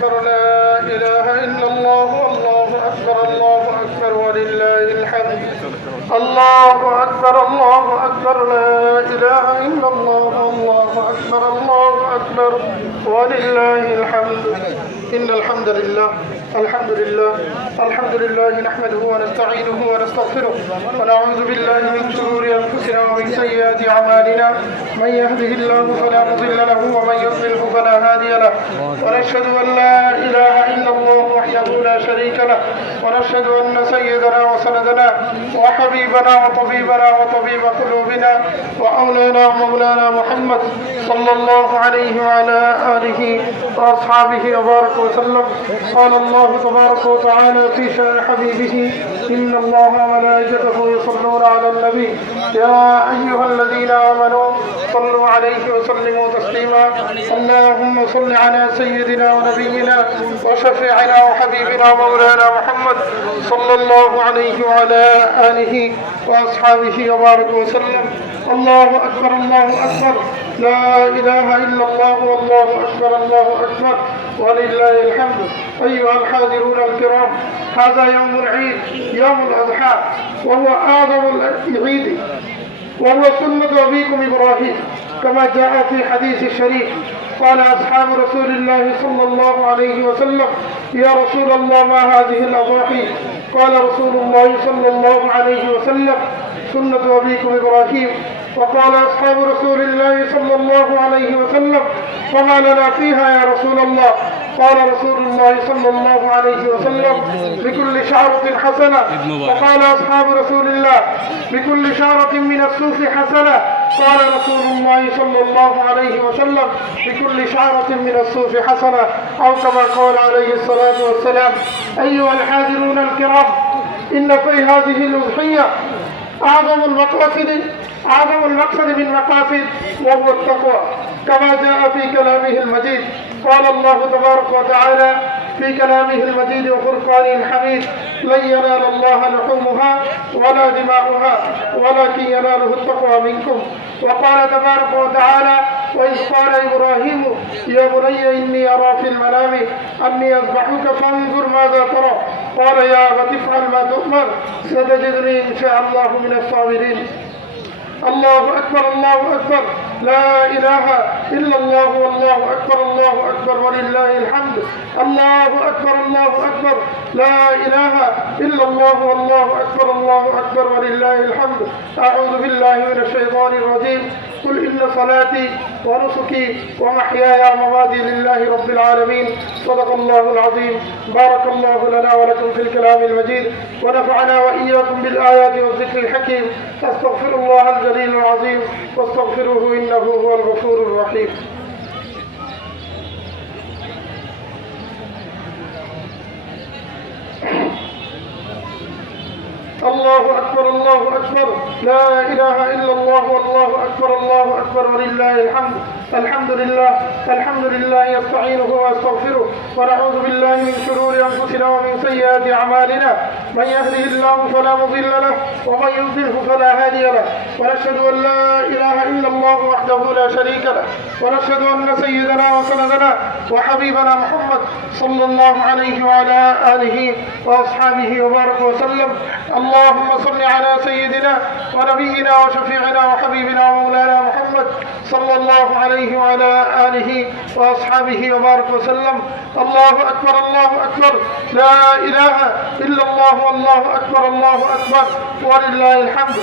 أكبر لا إله إلا الله والله أكبر الله أكبر ولله الحمد الله أكبر لا إله إلا الله والله أكبر ولله الحمد إن الحمد لله نحمده ونستعينه ونستغفره ونعوذ بالله من شرور أنفسنا ومن سيئات أعمالنا من يهده الله فلا مضل له ومن يضلله فلا هادي له ونشهد أن لا إله إلا الله وحده لا شريك له ونشهد أن سيدنا وسندنا وحبيبنا وطبيب قلوبنا وأولانا ومولانا محمد صلى الله عليه وعلى آله وأصحابه وبارك وسلم. قال الله تبارك وتعالى في شأن حبيبه إن الله وملائكته يصلون على النبي يا أيها الذين آمنوا صلوا عليه وسلموا تسليما. اللهم صل على سيدنا ونبينا وشفيعنا وحبيبنا ومولانا محمد صلى الله عليه وعلى آله وأصحابه وبارك وسلم. الله أكبر لا إله إلا الله والله أكبر ولله الحمد. أيها الحاضرون الكرام، هذا يوم العيد، يوم الأضحى، وهو أعظم العيد، وهو سنة أبيكم إبراهيم كما جاء في حديث الشريف. قال أصحاب رسول الله صلى الله عليه وسلم: يا رسول الله ما هذه الأضاحي؟ قال رسول الله صلى الله عليه وسلم: سنة أبيكم إبراهيم. وقال أصحاب رسول الله صلى الله عليه وسلم: فما لنا فيها يا رسول الله؟ قال رسول الله صلى الله عليه وسلم: بكل شعرة حسنة. وقال أصحاب رسول الله: بكل شعرة من الصوف حسنة. قال رسول الله صلى الله عليه وسلم: بكل شعرة من الصوف حسنة، أو كما قال عليه الصلاة والسلام. أيها الحاضرون الكرام، إن في هذه الأضحية أعظم المقصد من مقاصد، وهو التقوى كما جاء في كلامه المجيد. قال الله تبارك وتعالى في كلامه المجيد وفرقانه الحميد: لن ينال الله لحومها ولا دماؤها ولكن يناله التقوى منكم. وقال تبارك وتعالى: وإذ قال إبراهيم يا بني إني أرى في المنام أني أذبحك فانظر ماذا ترى؟ قال يا أبت افعل ما تؤمر ستجدني إن شاء الله من الصابرين. الله أكبر لا إله إلا الله والله أكبر ولله الحمد. الله أكبر لا إله إلا الله والله أكبر ولله الحمد. أعوذ بالله من الشيطان الرجيم. قل إن صلاتي ونسكي ومحياي ومماتي لله رب العالمين. صدق الله العظيم. بارك الله لنا ولكم في الكلام المجيد، ونفعنا وإياكم بالآيات والذكر الحكيم. أستغفر الله الجليل العظيم واستغفروه إنه هو الغفور الرحيم. الله أكبر لا إله إلا الله والله أكبر ولله الحمد. الحمد لله يستعينه ويستغفره، ونعوذ بالله من شرور أنفسنا ومن سيئات أعمالنا. من يهده الله فلا مضل له ومن يضلله فلا هادي له. ونشهد أن لا إله إلا الله وحده لا شريك له، ونشهد أن سيدنا وسندنا وحبيبنا محمد صلى الله عليه وعلى آله وأصحابه وبارك وسلم. اللهم صل على سيدنا ونبينا وشفيعنا وحبيبنا ومولانا محمد صلى الله عليه وعلى آله وأصحابه وبارك وسلم. الله أكبر لا إله إلا الله والله أكبر ولله الحمد.